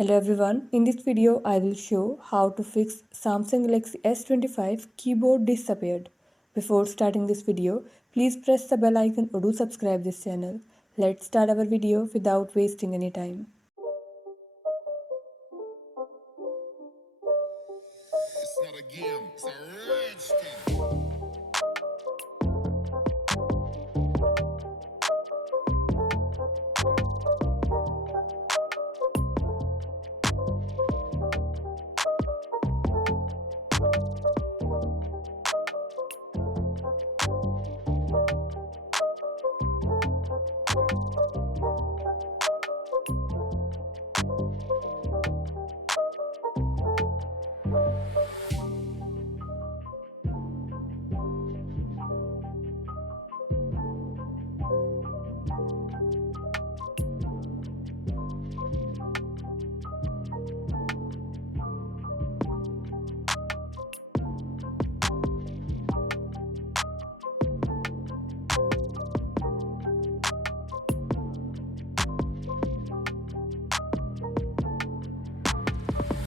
Hello everyone, in this video I will show how to fix Samsung Galaxy S25 keyboard disappeared. Before starting this video, please press the bell icon or do subscribe this channel. Let's start our video without wasting any time. It's not a game, it's a rich thing.